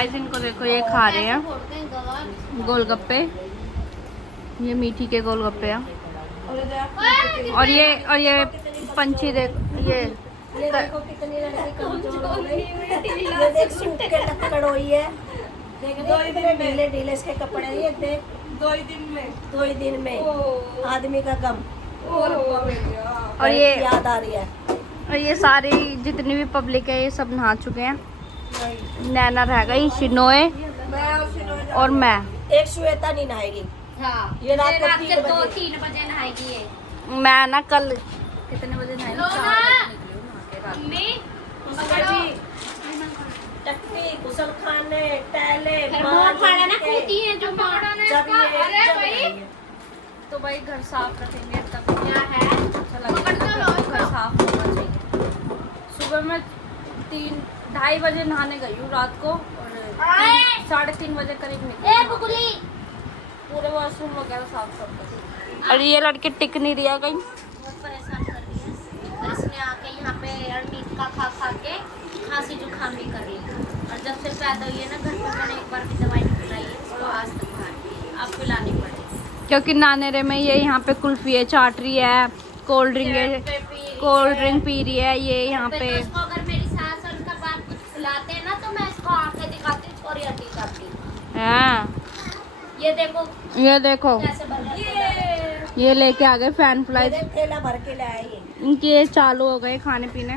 Guys इनको देखो, ये खा रहे हैं गोलगप्पे। ये मीठी के गोलगप्पे हैं। और ये पंछी देखो, ये देखो कितनी लड़की कमजोर हो गई। ये देख सूख के लकड़ हुई है। देख कितने ढीले ढीले इसके कपड़े। ये देख 2 ही दिन में आदमी का गम। और ये याद आ रही है। और ये सारी जितनी भी पब्लिक है ये सब नहा चुके हैं। नैना रह गई, शिनोए और मैं। एक श्वेता नहीं नहाएगी। हाँ, ये रात को 3 बजे नहाएगी ये। मैं ना कल कितने बजे नहाई? टट्टी गुसल खाने टहले तो भाई घर साफ रखेंगे तब क्या है अच्छा लगेगा। घर साफ होना चाहिए। सुबह में 2:30 बजे नहाने गई हूँ रात को और 3:30 बजे करीब निकली। पूरे वॉशरूम वगैरह साफ कर। और ये लड़के टिक नहीं दिया कहीं। बहुत परेशान कर रही है। और इसने आके यहाँ पे अरनीत का खा के खांसी जुकाम भी कर लिया। और जब से पैदा हुई है ना घर पे मैंने एक बार भी दवाई नहीं पिलाई है इसको आज तक बाहर। अब पिलानी पड़ेगी क्योंकि नानेरे में ये यहाँ पे कुल्फी चाट रही है, कोल्ड ड्रिंक पी रही है ये यहाँ पे। तो इसको अगर मेरी सास और उनका बाप कुछ खिलाते हैं ना तो मैं इसको आंखें दिखाती छोरी हटी जाती। हाँ ये देखो कैसे बन रहा है। ये लेके आ गए फैन फ्लाई। थैला भर के ले आए ये। इनके चालू हो गए खाने पीने।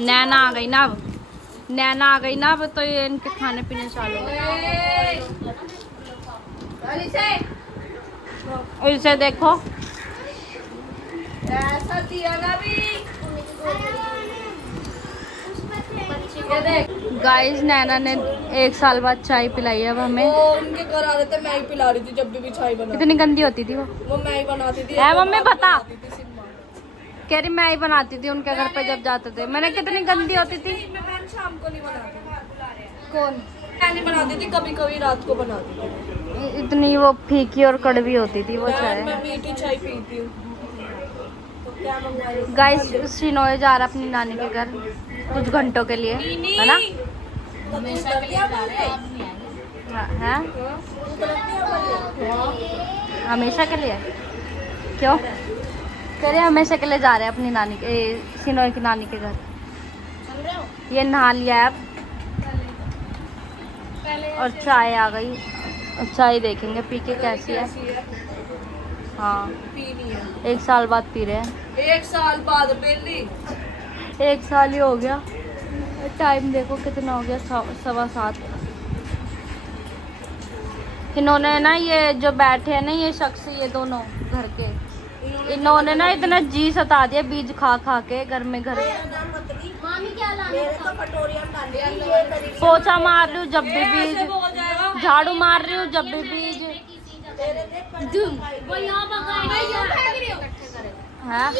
नैना आ गई ना अब तो ये इनके खाने पीने चालू हो गए। और इसे देखो ऐसा दिया ना भी। गाइस, नैना ने 1 साल बाद चाय पिलाई है अब हमें। उनके घर आ रहे थे, मैं ही पिला रही थी जब भी चाय बना। कितनी गंदी होती थी वो मैं ही बनाती थी। है मम्मी बता। कह रही मैं ही बनाती थी उनके घर पे जब जाते थे। मैंने कितनी गंदी होती थी। मैं शाम को नहीं बनाती। कौन? मैं नहीं बनाती थी, कभी कभी रात को बनाती थी। इतनी वो फीकी और कड़वी होती थी वो चाय। मैं मीठी चाय पीती हूँ। तो क्या मंगवाई? गाइस, श्रीनोए जा रहा अपनी नानी के घर कुछ घंटों के लिए, है ना? हमेशा के लिए जा रहे हैं, अब नहीं आएंगे। हाँ, हमेशा के लिए क्यों? कह रहे हमेशा के लिए जा रहे हैं अपनी नानी के, श्रीनोए की नानी के घर। चल रहे हो? ये नहा लिया है अब और चाय आ गई। और चाय देखेंगे पी के कैसी है। हाँ, पीनी है। 1 साल बाद पी रहे हैं। 1 साल बाद पहली 1 साल ही हो गया। टाइम देखो कितना हो गया, 7:15। इन्होंने ना ये जो बैठे हैं ना ये शख्स, ये दोनों घर के, इन्होंने ना इतना जी सता दिया बीज खा खा के घर में। मामी क्या लाना था? पोछा मार रही हूँ जब भी बीज, झाड़ू मार रही हूँ जब भी बीज। वो यहाँ भगाएगा। हाँ,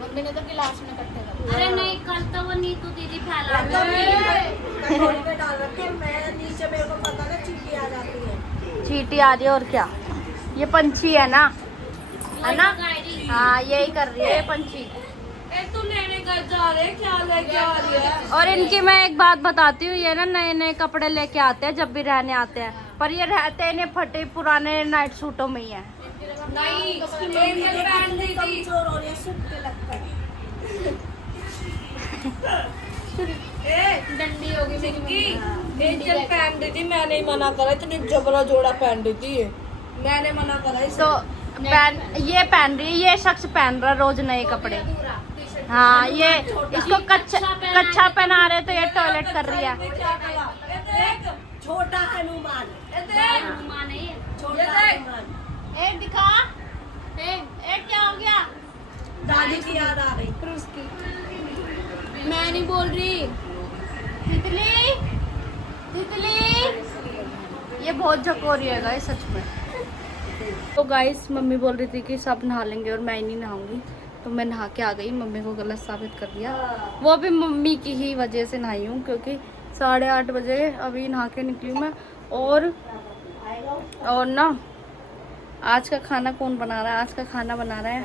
मम्मी ने तो गिलास में इकट्ठे कर। अरे नहीं, कल तो वो नीतू दीदी फैला नीचे मेरे को पता ना चींटी आ जाती है। चींटी आ रही है और क्या। ये पंछी है ना, है ना? हाँ, यही कर रही है ये पंछी। तू लेने घर जा रहे क्या लेके आ रही है? और इनकी मैं एक बात बताती हूँ, ये ना नए नए कपड़े लेके आते हैं जब भी रहने आते हैं, पर ये रहते इन्हें फटे पुराने नाइट सूटों में ही है। नहीं, कमजोर हो रही है, सूख के लगता है। डंडी होगी मेरी। एंजल पहन दी थी, मैं नहीं मना करा। इतनी जबरा जोड़ा पहन दी थी, मैंने मना करा इसे। तो ये पहन रही है, ये शख्स पहन रहा रोज नए कपड़े। हाँ, ये इसको कच्चा पहना रहे तो ये टॉयलेट कर रही है। छोटा हनुमान, हनुमान है ये। छोटा हनुमान। एक दिखा, एक क्या हो गया? दादी की याद आ गई। मैं नहीं बोल रही। तितली, ये बहुत झकोरी है गाइस सच में। तो गाइस, मम्मी बोल रही थी कि सब नहा लेंगे और मैं ही नहीं नहाऊंगी, तो मैं नहा के आ गई। मम्मी को गलत साबित कर दिया। वो भी मम्मी की ही वजह से नहाई हूँ, क्योंकि 8:30 बजे अभी नहा के निकली हूँ मैं। और ना, आज का खाना कौन बना रहा है? आज का खाना बना रहा है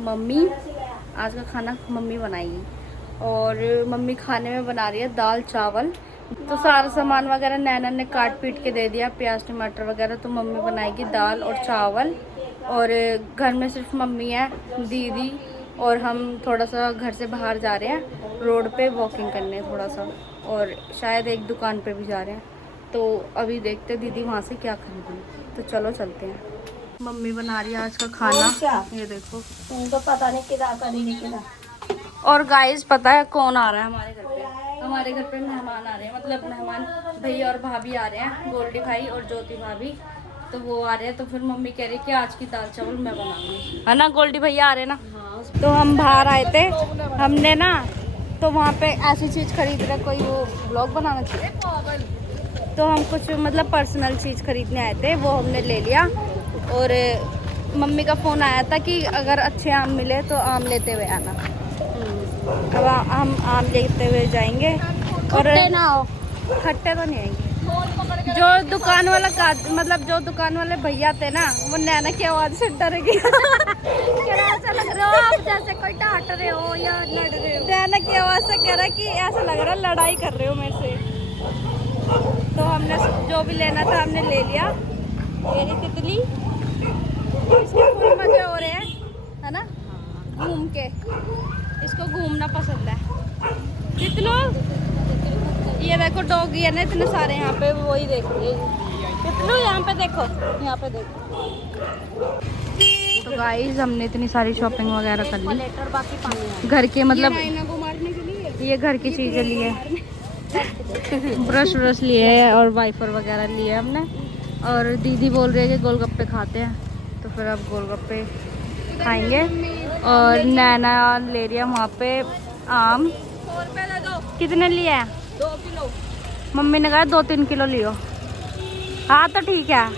मम्मी। आज का खाना मम्मी बनाएगी। और मम्मी खाने में बना रही है दाल चावल तो सारा सामान वगैरह नैना ने काट पीट के दे दिया, प्याज टमाटर वगैरह। तो मम्मी बनाएगी दाल और चावल, और घर में सिर्फ मम्मी है, दीदी और हम थोड़ा सा घर से बाहर जा रहे हैं रोड पे वॉकिंग करने थोड़ा सा, और शायद एक दुकान पे भी जा रहे हैं। तो अभी देखते हैं दीदी वहाँ से क्या खरीदें, तो चलो चलते हैं। मम्मी बना रही है आज का खाना, क्या? ये देखो। तो पता नहीं किदा करेंगे किदा। और गाइस पता है कौन आ रहा है हमारे घर पे? हमारे घर पे मेहमान आ रहे हैं, मतलब मेहमान भैया और भाभी आ रहे हैं, गोल्डी भाई और ज्योति भाभी। तो वो आ रहे हैं, तो फिर मम्मी कह रही कि आज की दाल चावल मैं बनाऊंगी, है ना? गोल्डी भैया आ रहे हैं ना। तो हम बाहर आए थे, हमने ना तो वहाँ पे ऐसी चीज़ खरीद रहे, कोई वो ब्लॉग बनाना चाहिए, तो हम कुछ मतलब पर्सनल चीज़ खरीदने आए थे, वो हमने ले लिया। और मम्मी का फ़ोन आया था कि अगर अच्छे आम मिले तो आम लेते हुए आना। अब हम आम लेते हुए जाएंगे। और ना हो खट्टे तो नहीं आएंगे। जो दुकान वाला मतलब जो दुकान वाले भैया थे ना, वो नैना की आवाज़ से डर गया। ऐसा लग रहा हो आप जैसे कोई डांट रहे हो या लड़ रहे हो। नैना की आवाज़ से कह रहा है कि ऐसा लग रहा है लड़ाई कर रहे हो मेरे से। तो हमने जो भी लेना था हमने ले लिया। मेरी तितली, इसके फुल मजे हो रहे हैं, है ना? घूम के, इसको घूमना पसंद है। तितलो, ये देखो डॉगी है ना इतने सारे यहाँ पे, वही देख रही है। तितलू यहाँ पे देखो, यहाँ पे देखो। तो गाइस हमने इतनी सारी शॉपिंग वगैरह कर ली घर के, मतलब ये घर की चीज़ें ली है। ब्रश लिए है और वाइपर वगैरह लिए हमने। और दीदी बोल रही है कि गोलगप्पे खाते हैं, तो फिर अब गोलगप्पे खाएंगे। और नैना ले रही है वहाँ पे आम। कितने लिए हैं? 2 किलो। मम्मी ने कहा 2-3 किलो लियो। हाँ तो ठीक है।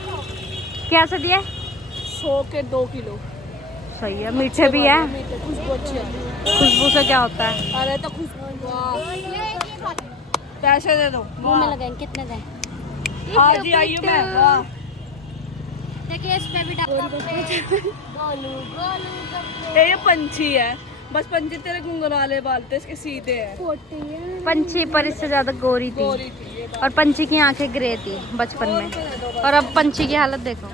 कैसे दिए? 100 के 2 किलो। सही है, मीठे भी है। खुशबू अच्छी है। खुशबू से क्या होता है? अरे तो खुशबू, पैसे दे दो। मुंह में लगाएंगे, कितने दें? आज ही आई हूँ मैं। देखिए इस पे भी गोलू ये पंछी है, बस पंछी तेरे गुंगराले बालते, इसके सीधे हैं। पंछी पर इससे ज्यादा गोरी थी, और पंछी की आंखें ग्रे थी बचपन में, और अब पंछी की हालत देखो,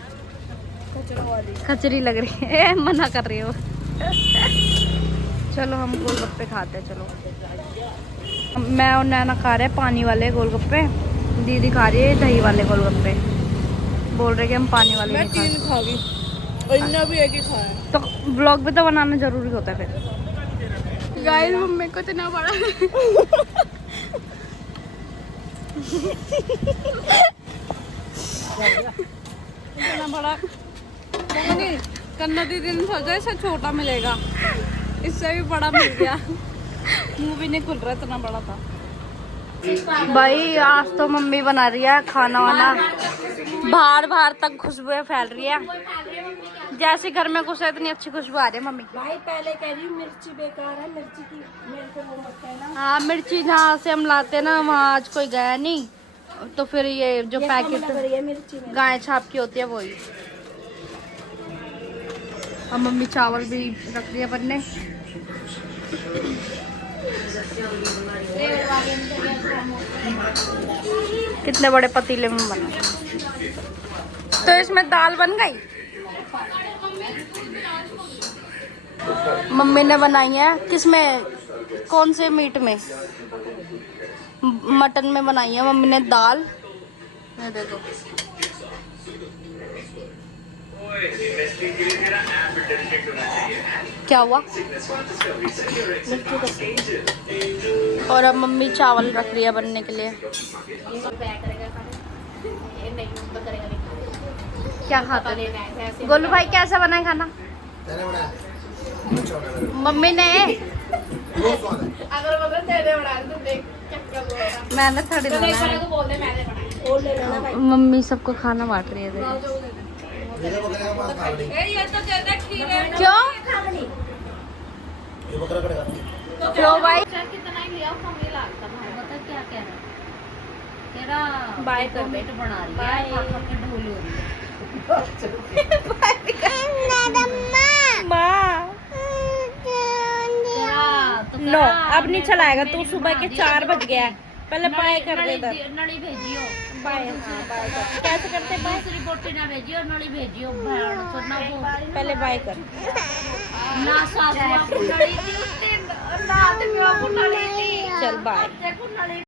खचरी लग रही है। मना कर रही हो। चलो हम गोलगप्पे खाते हैं। चलो मैं और नैना खा रहे हैं पानी वाले गोलगप्पे, दीदी खा रही है दही वाले गोलगप्पे। बोल रहे कि हम पानी वाले नहीं खाते। 3 खा गई और इन्ना भी एक ही खाया। तो ब्लॉग भी तो बनाना जरूरी होता है फिर। गाइस मम्मी को इतना बड़ा इतना बड़ा कन्ना दीदी ने सोचा इससे छोटा मिलेगा, इससे भी बड़ा मिल गया। मुंह भी नहीं खुल रहा, इतना बड़ा था। भाई आज तो मम्मी बना रही है खाना वाना, बाहर बाहर तक खुशबुएं फैल रही है। जैसे घर में घुसे इतनी अच्छी खुशबू आ रही है मम्मी। भाई पहले कह रही हूँ मिर्ची बेकार है, मिर्ची की मेरे को वो मत कहना। हाँ मिर्ची जहाँ से हम लाते ना वहाँ आज कोई गया नहीं, तो फिर ये जो पैकेट गाय छाप की होती है वही। अब मम्मी चावल भी रख रही है बनने। कितने बड़े पतीले में बना, तो इसमें दाल बन गई। मम्मी ने बनाई है किसमें, कौन से मीट में? मटन में बनाई है मम्मी ने दाल। ये देखो क्या हुआ। और अब मम्मी चावल रख रही है बनने के लिए। क्या खाता है गोलू भाई? कैसा बना है खाना? मम्मी ने मैंने थोड़ी बनाया। मम्मी सबको खाना बांट रही है। क्यों क्यों भाई? कितना ही लिया कम ही लगता है। बता क्या कह रहा है? तेरा बाय कर दे। बना रही है, खा खा के ढोल हो रही है। नो अब नहीं चलाएगा, तू सुबह के 4 बज गया है, पहले बाय कर दे इधर। नली भेजियो बाय, हाँ बाय कर। कैसे करते बाय? दूसरी बोटी ना भेजियो, नली भेजियो भैन तो ना वो पहले बाय कर। ना सासू को नली थी उसने, ना आदमी को नली थी। चल बाय। देखो नली